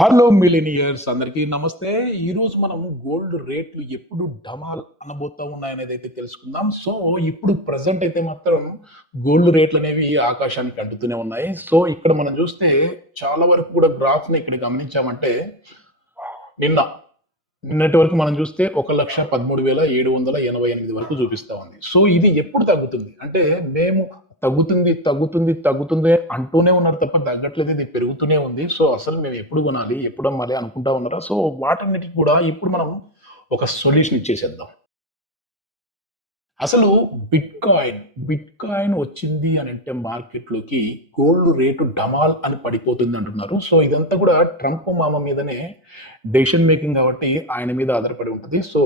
Hello millionaires అందరికీ నమస్తే. ఈరోజు మనం గోల్డ్ రేట్లు ఎప్పుడు డమాల్ అనబోతా ఉన్నాయనేది అయితే తెలుసుకుందాం. సో ఇప్పుడు ప్రెజెంట్ అయితే మాత్రం గోల్డ్ రేట్లు అనేవి ఆకాశానికి అంటుతూనే ఉన్నాయి. సో ఇక్కడ మనం చూస్తే చాలా వరకు కూడా గ్రాఫ్ని ఇక్కడ గమనించామంటే నిన్న నిన్నటి వరకు మనం చూస్తే 1,13,788 వరకు చూపిస్తా ఉంది. సో ఇది ఎప్పుడు తగ్గుతుంది అంటే మేము తగ్గుతుంది తగ్గుతుంది తగ్గుతుంది అంటూనే ఉన్నారు తప్ప తగ్గట్లేదు, ఇది పెరుగుతూనే ఉంది. సో అసలు మేము ఎప్పుడు కొనాలి ఎప్పుడు అమ్మాలి అనుకుంటా ఉన్నారా? సో వాటన్నిటికి కూడా ఇప్పుడు మనం ఒక సొల్యూషన్ ఇచ్చేసేద్దాం. అసలు బిట్ కాయిన్ వచ్చింది అని అంటే మార్కెట్లోకి గోల్డ్ రేటు డమాల్ అని పడిపోతుంది అంటున్నారు. సో ఇదంతా కూడా ట్రంప్ మామ మీదనే డెసిషన్ మేకింగ్ కాబట్టి ఆయన మీద ఆధారపడి ఉంటుంది. సో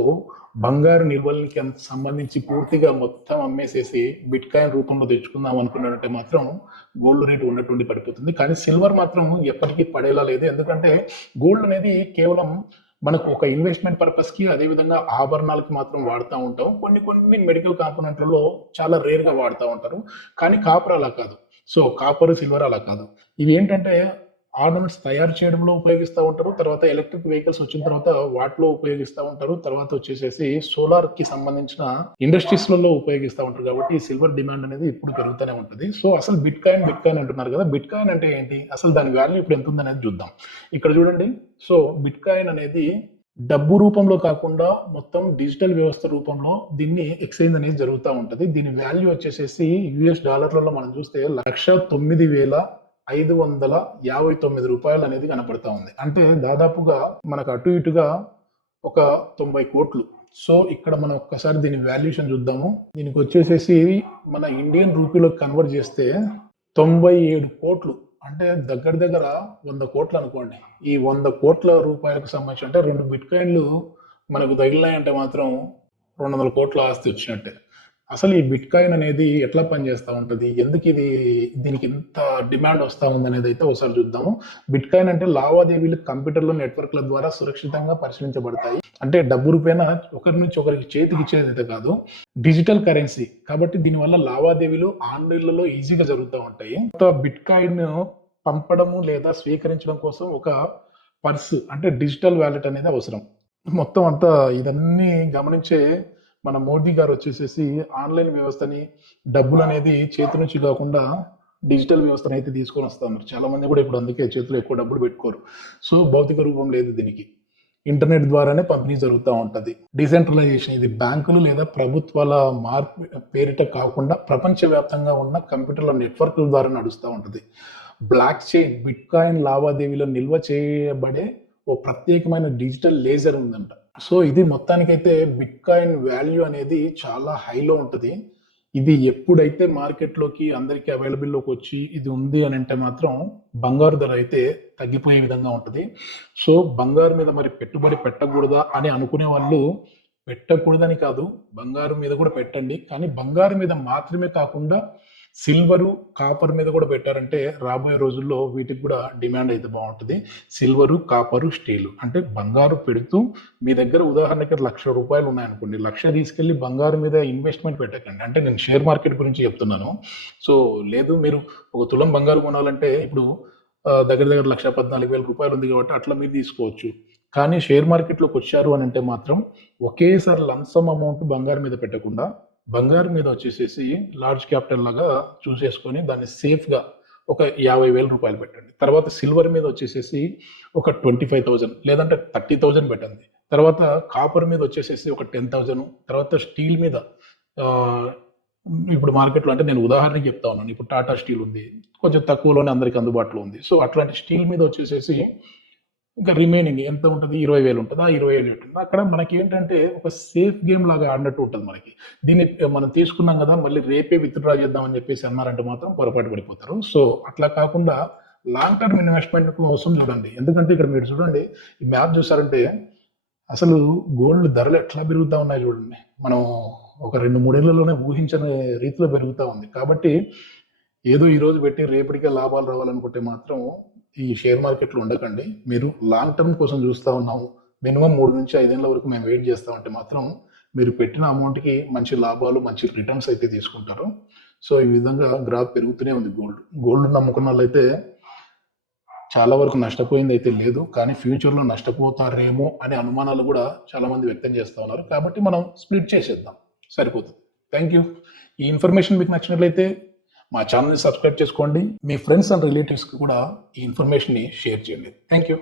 బంగారు నిల్వలకి సంబంధించి పూర్తిగా మొత్తం అమ్మేసేసి బిట్ కాయిన్ రూపంలో తెచ్చుకుందాం అనుకున్నారంటే మాత్రం గోల్డ్ రేటు ఉన్నట్టుండి పడిపోతుంది. కానీ సిల్వర్ మాత్రం ఎప్పటికీ పడేలా లేదు. ఎందుకంటే గోల్డ్ అనేది కేవలం మనకు ఒక ఇన్వెస్ట్మెంట్ పర్పస్కి, అదేవిధంగా ఆభరణాలకి మాత్రం వాడుతూ ఉంటాం. కొన్ని కొన్ని మెడికల్ కాంపోనెంట్లలో చాలా రేర్గా వాడుతూ ఉంటారు. కానీ కాపర్ అలా కాదు. సో కాపర్ సిల్వర్ అలా కాదు. ఇవి ఏంటంటే ఆర్నమెంట్స్ తయారు చేయడంలో ఉపయోగిస్తూ ఉంటారు. తర్వాత ఎలక్ట్రిక్ వెహికల్స్ వచ్చిన తర్వాత వాటిలో ఉపయోగిస్తూ ఉంటారు. తర్వాత వచ్చేసేసి సోలార్ కి సంబంధించిన ఇండస్ట్రీస్లలో ఉపయోగిస్తూ ఉంటారు. కాబట్టి ఈ సిల్వర్ డిమాండ్ అనేది ఇప్పుడు పెరుగుతూనే ఉంటుంది. సో అసలు బిట్ కాయిన్ అంటున్నారు కదా, బిట్ కాయిన్ అంటే ఏంటి, అసలు దాని వాల్యూ ఇప్పుడు ఎంత ఉందనేది చూద్దాం. ఇక్కడ చూడండి. సో బిట్ కాయిన్ అనేది డబ్బు రూపంలో కాకుండా మొత్తం డిజిటల్ వ్యవస్థ రూపంలో దీన్ని ఎక్స్చేంజ్ అనేది జరుగుతూ ఉంటుంది. దీని వాల్యూ వచ్చేసేసి US$ మనం చూస్తే 1,09,559 అనేది కనపడతా ఉంది. అంటే దాదాపుగా మనకు అటు ఇటుగా ఒక 90 కోట్లు. సో ఇక్కడ మనం ఒక్కసారి దీని వాల్యుయేషన్ చూద్దాము. దీనికి వచ్చేసేసి మన ఇండియన్ రూపీలో కన్వర్ట్ చేస్తే 97 కోట్లు, అంటే దగ్గర దగ్గర 100 కోట్లు అనుకోండి. ఈ 100 కోట్ల రూపాయలకు సంబంధించి అంటే 2 బిట్ కాయిన్లు మనకు తగిలినాయంటే మాత్రం 200 కోట్ల ఆస్తి వచ్చినట్టే. అసలు ఈ బిట్ కాయిన్ అనేది ఎట్లా పనిచేస్తూ ఉంటుంది, ఎందుకు దీనికి ఇంత డిమాండ్ వస్తూ ఉంది అనేది అయితే ఒకసారి చూద్దాము. బిట్ కాయిన్ అంటే లావాదేవీలు కంప్యూటర్లో నెట్వర్క్ల ద్వారా సురక్షితంగా పరిశీలించబడతాయి. అంటే డబ్బు రూపేణా ఒకరి నుంచి ఒకరికి చేతికి ఇచ్చేది అయితే కాదు, డిజిటల్ కరెన్సీ కాబట్టి దీనివల్ల లావాదేవీలు ఆన్లైన్లలో ఈజీగా జరుగుతూ ఉంటాయి. బిట్ కాయిన్ పంపడము లేదా స్వీకరించడం కోసం ఒక పర్స్ అంటే డిజిటల్ వ్యాలెట్ అనేది అవసరం. మొత్తం అంతా ఇదన్నీ గమనించే మన మోదీ గారు వచ్చేసేసి ఆన్లైన్ వ్యవస్థని, డబ్బులు అనేది చేతి నుంచి కాకుండా డిజిటల్ వ్యవస్థను అయితే తీసుకొని వస్తున్నారు. చాలా మంది కూడా ఇప్పుడు అందుకే చేతిలో ఎక్కువ డబ్బులు పెట్టుకోరు. సో భౌతిక రూపం లేదు దీనికి, ఇంటర్నెట్ ద్వారానే పంపిణీ జరుగుతూ ఉంటుంది. డిసెంట్రలైజేషన్ ఇది బ్యాంకులు లేదా ప్రభుత్వాల పేరిట కాకుండా ప్రపంచవ్యాప్తంగా ఉన్న కంప్యూటర్ల నెట్వర్క్ల ద్వారా నడుస్తూ ఉంటుంది. బ్లాక్ చైన్ బిట్ కాయిన్ లావాదేవీలో నిల్వ చేయబడే ఓ ప్రత్యేకమైన డిజిటల్ లేజర్ ఉందంట. సో ఇది మొత్తానికైతే బిట్ కాయిన్ వాల్యూ అనేది చాలా హైలో ఉంటుంది. ఇది ఎప్పుడైతే మార్కెట్లోకి అందరికీ అవైలబుల్లోకి వచ్చి ఇది ఉంది అని అంటే మాత్రం బంగారు ధర అయితే తగ్గిపోయే విధంగా ఉంటుంది. సో బంగారు మీద మరి పెట్టుబడి పెట్టకూడదా అని అనుకునే వాళ్ళు, పెట్టకూడదని కాదు, బంగారు మీద కూడా పెట్టండి. కానీ బంగారు మీద మాత్రమే కాకుండా సిల్వరు, కాపర్ మీద కూడా పెట్టారంటే రాబోయే రోజుల్లో వీటికి కూడా డిమాండ్ అయితే బాగుంటుంది. సిల్వరు, కాపరు, స్టీలు అంటే బంగారు పెడుతూ మీ దగ్గర ఉదాహరణకి ₹1,00,000 ఉన్నాయనుకోండి, 1,00,000 తీసుకెళ్లి బంగారు మీద ఇన్వెస్ట్మెంట్ పెట్టకండి. అంటే నేను షేర్ మార్కెట్ గురించి చెప్తున్నాను. సో లేదు, మీరు ఒక తులం బంగారు కొనాలంటే ఇప్పుడు దగ్గర దగ్గర ₹1,14,000 ఉంది కాబట్టి అట్లా మీరు తీసుకోవచ్చు. కానీ షేర్ మార్కెట్లోకి వచ్చారు అని అంటే మాత్రం ఒకేసారి లంసమ్ అమౌంట్ బంగారు మీద పెట్టకుండా బంగారు మీద వచ్చేసేసి లార్జ్ క్యాపిటల్ లాగా చూసేసుకొని దాన్ని సేఫ్గా ఒక ₹50,000 పెట్టండి. తర్వాత సిల్వర్ మీద వచ్చేసేసి ఒక 25,000 లేదంటే 30,000 పెట్టండి. తర్వాత కాపర్ మీద వచ్చేసేసి ఒక 10,000. తర్వాత స్టీల్ మీద ఇప్పుడు మార్కెట్లో అంటే నేను ఉదాహరణకి చెప్తా ఉన్నాను. ఇప్పుడు టాటా స్టీల్ ఉంది, కొంచెం తక్కువలోనే అందరికి అందుబాటులో ఉంది. సో అట్లాంటి స్టీల్ మీద వచ్చేసేసి ఇంకా రిమైనింగ్ ఎంత ఉంటుంది, 20,000 ఉంటుంది. ఆ 20,000 ఉంటుంది. అక్కడ మనకి ఏంటంటే ఒక సేఫ్ గేమ్ లాగా ఆడినట్టు ఉంటుంది మనకి. దీన్ని మనం తీసుకున్నాం కదా, మళ్ళీ రేపే విత్డ్రా చేద్దామని చెప్పేసి అన్నారంటే మాత్రం పొరపాటు పడిపోతారు. సో అట్లా కాకుండా లాంగ్ టర్మ్ ఇన్వెస్ట్మెంట్ కోసం చూడండి. ఎందుకంటే ఇక్కడ మీరు చూడండి, ఈ మ్యాప్ చూసారంటే అసలు గోల్డ్ ధరలు ఎట్లా పెరుగుతూ ఉన్నాయి చూడండి. మనం ఒక 2-3 ఏళ్లలోనే ఊహించని రీతిలో పెరుగుతూ ఉంది. కాబట్టి ఏదో ఈరోజు పెట్టి రేపటికే లాభాలు రావాలనుకుంటే మాత్రం ఈ షేర్ మార్కెట్లో ఉండకండి. మీరు లాంగ్ టర్మ్ కోసం చూస్తూ ఉన్నాము, మినిమం 3 నుంచి 5 ఏళ్ళ వరకు మేము వెయిట్ చేస్తూ ఉంటే మాత్రం మీరు పెట్టిన అమౌంట్కి మంచి లాభాలు, మంచి రిటర్న్స్ అయితే తీసుకుంటారు. సో ఈ విధంగా గ్రాఫ్ పెరుగుతూనే ఉంది. గోల్డ్ నమ్ముకున్న వాళ్ళైతే చాలా వరకు నష్టపోయింది అయితే లేదు, కానీ ఫ్యూచర్లో నష్టపోతారేమో అనే అనుమానాలు కూడా చాలా మంది వ్యక్తం చేస్తూ ఉన్నారు. కాబట్టి మనం స్ప్లిట్ చేసేద్దాం, సరిపోతుంది. Thank you. ఈ ఇన్ఫర్మేషన్ మీకు నచ్చినట్లయితే మా ఛానల్ని సబ్స్క్రైబ్ చేసుకోండి. మీ ఫ్రెండ్స్ అండ్ రిలేటివ్స్కి కూడా ఈ ఇన్ఫర్మేషన్ని షేర్ చేయండి. Thank you.